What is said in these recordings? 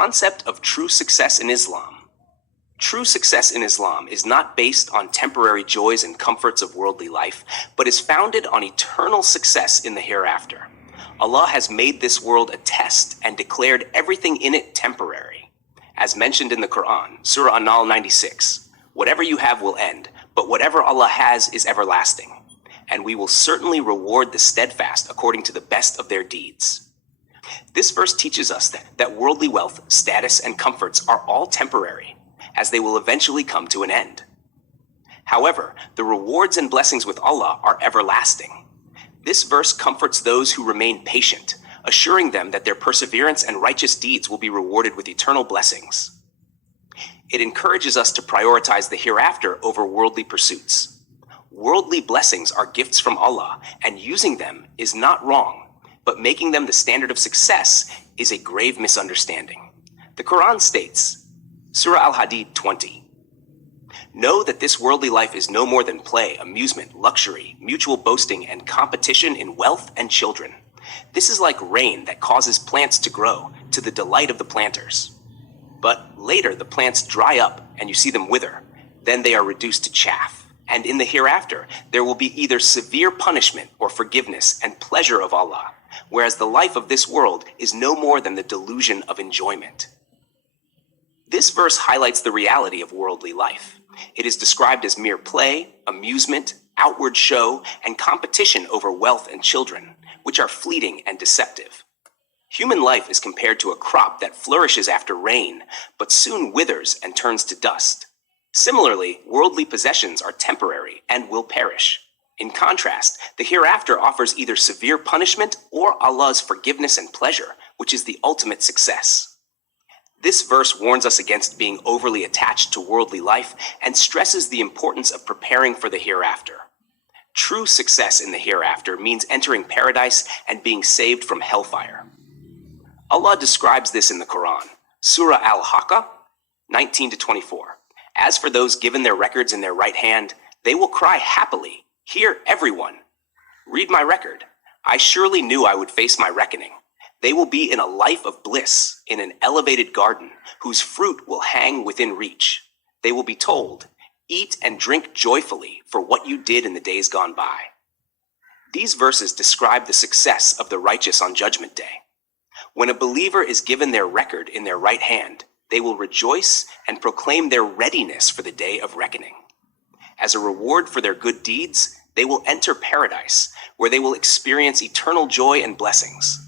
concept of true success in Islam. True success in Islam is not based on temporary joys and comforts of worldly life, but is founded on eternal success in the hereafter. Allah has made this world a test and declared everything in it temporary. As mentioned in the Qur'an, Surah An-Nahl 96, whatever you have will end, but whatever Allah has is everlasting, and we will certainly reward the steadfast according to the best of their deeds. This verse teaches us that worldly wealth, status, and comforts are all temporary, as they will eventually come to an end. However, the rewards and blessings with Allah are everlasting. This verse comforts those who remain patient, assuring them that their perseverance and righteous deeds will be rewarded with eternal blessings. It encourages us to prioritize the hereafter over worldly pursuits. Worldly blessings are gifts from Allah, and using them is not wrong, but making them the standard of success is a grave misunderstanding. The Quran states, Surah Al-Hadid 20, "Know that this worldly life is no more than play, amusement, luxury, mutual boasting, and competition in wealth and children. This is like rain that causes plants to grow, to the delight of the planters. But later the plants dry up and you see them wither. Then they are reduced to chaff. And in the hereafter, there will be either severe punishment or forgiveness and pleasure of Allah, whereas the life of this world is no more than the delusion of enjoyment." This verse highlights the reality of worldly life. It is described as mere play, amusement, outward show, and competition over wealth and children, which are fleeting and deceptive. Human life is compared to a crop that flourishes after rain, but soon withers and turns to dust. Similarly, worldly possessions are temporary and will perish. In contrast, the hereafter offers either severe punishment or Allah's forgiveness and pleasure, which is the ultimate success. This verse warns us against being overly attached to worldly life and stresses the importance of preparing for the hereafter. True success in the hereafter means entering paradise and being saved from hellfire. Allah describes this in the Quran, Surah Al-Haqqa 19-24. "As for those given their records in their right hand, they will cry happily, 'Hear everyone! Read my record. I surely knew I would face my reckoning.' They will be in a life of bliss, in an elevated garden, whose fruit will hang within reach. They will be told, 'Eat and drink joyfully for what you did in the days gone by.'" These verses describe the success of the righteous on Judgment Day. When a believer is given their record in their right hand, they will rejoice and proclaim their readiness for the day of reckoning. As a reward for their good deeds, they will enter paradise, where they will experience eternal joy and blessings.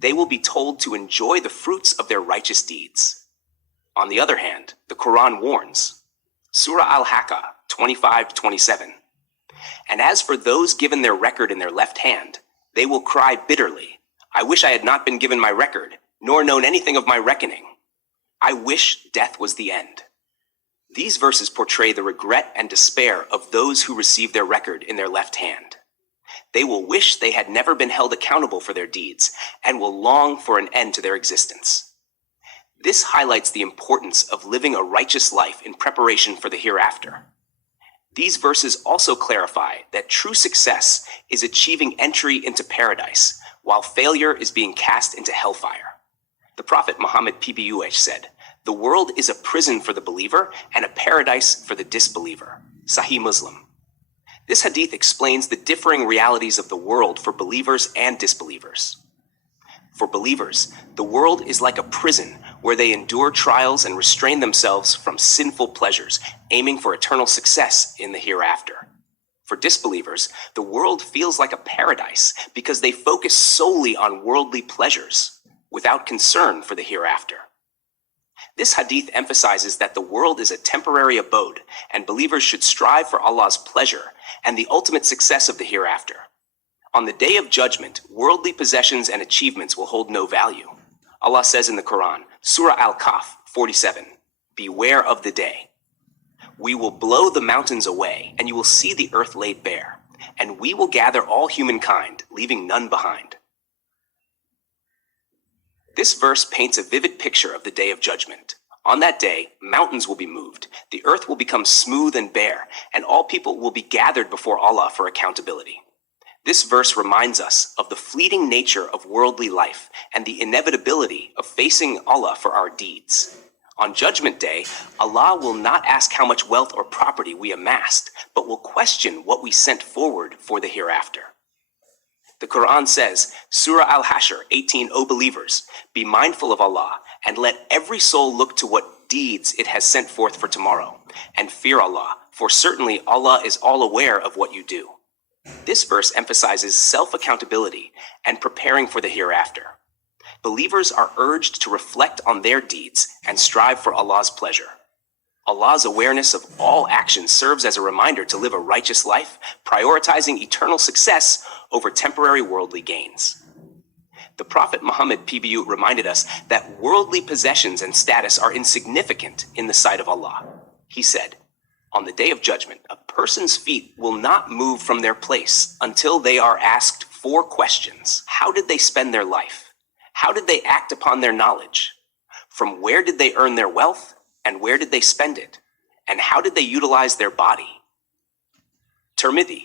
They will be told to enjoy the fruits of their righteous deeds. On the other hand, the Quran warns, Surah Al-Haqqa 25-27, "And as for those given their record in their left hand, they will cry bitterly, 'I wish I had not been given my record, nor known anything of my reckoning. I wish death was the end.'" These verses portray the regret and despair of those who receive their record in their left hand. They will wish they had never been held accountable for their deeds and will long for an end to their existence. This highlights the importance of living a righteous life in preparation for the hereafter. These verses also clarify that true success is achieving entry into paradise, while failure is being cast into hellfire. The Prophet Muhammad PBUH said, "The world is a prison for the believer and a paradise for the disbeliever." Sahih Muslim. This hadith explains the differing realities of the world for believers and disbelievers. For believers, the world is like a prison where they endure trials and restrain themselves from sinful pleasures, aiming for eternal success in the hereafter. For disbelievers, the world feels like a paradise because they focus solely on worldly pleasures, without concern for the hereafter. This hadith emphasizes that the world is a temporary abode, and believers should strive for Allah's pleasure and the ultimate success of the hereafter. On the day of judgment, worldly possessions and achievements will hold no value. Allah says in the Quran, Surah Al-Kahf 47, "Beware of the day. We will blow the mountains away, and you will see the earth laid bare, and we will gather all humankind, leaving none behind." This verse paints a vivid picture of the day of judgment. On that day, mountains will be moved, the earth will become smooth and bare, and all people will be gathered before Allah for accountability. This verse reminds us of the fleeting nature of worldly life and the inevitability of facing Allah for our deeds. On Judgment Day, Allah will not ask how much wealth or property we amassed, but will question what we sent forward for the hereafter. The Qur'an says, Surah Al-Hashr 18, O believers, be mindful of Allah, and let every soul look to what deeds it has sent forth for tomorrow, and fear Allah, for certainly Allah is all aware of what you do. This verse emphasizes self-accountability and preparing for the hereafter. Believers are urged to reflect on their deeds and strive for Allah's pleasure. Allah's awareness of all actions serves as a reminder to live a righteous life, prioritizing eternal success over temporary worldly gains. The Prophet Muhammad PBU reminded us that worldly possessions and status are insignificant in the sight of Allah. He said, on the day of judgment, a person's feet will not move from their place until they are asked 4 questions. How did they spend their life? How did they act upon their knowledge? From where did they earn their wealth, and where did they spend it? And how did they utilize their body? Tirmidhi.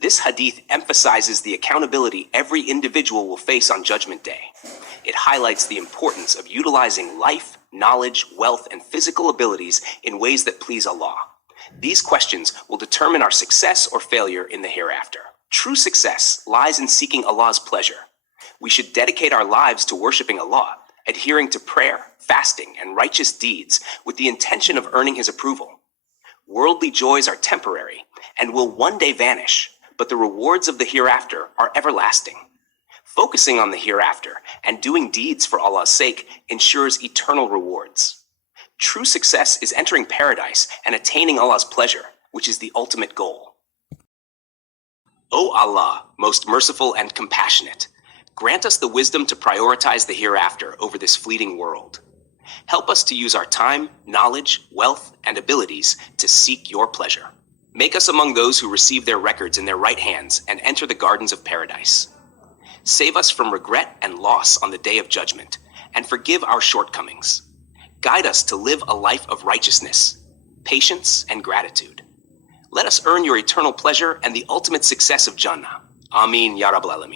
This hadith emphasizes the accountability every individual will face on Judgment Day. It highlights the importance of utilizing life, knowledge, wealth, and physical abilities in ways that please Allah. These questions will determine our success or failure in the hereafter. True success lies in seeking Allah's pleasure. We should dedicate our lives to worshiping Allah, adhering to prayer, fasting, and righteous deeds with the intention of earning His approval. Worldly joys are temporary and will one day vanish, but the rewards of the hereafter are everlasting. Focusing on the hereafter and doing deeds for Allah's sake ensures eternal rewards. True success is entering paradise and attaining Allah's pleasure, which is the ultimate goal. O Allah, most merciful and compassionate, grant us the wisdom to prioritize the hereafter over this fleeting world. Help us to use our time, knowledge, wealth, and abilities to seek your pleasure. Make us among those who receive their records in their right hands and enter the gardens of paradise. Save us from regret and loss on the day of judgment, and forgive our shortcomings. Guide us to live a life of righteousness, patience, and gratitude. Let us earn your eternal pleasure and the ultimate success of Jannah. Ameen, Ya Rabbal Alameen.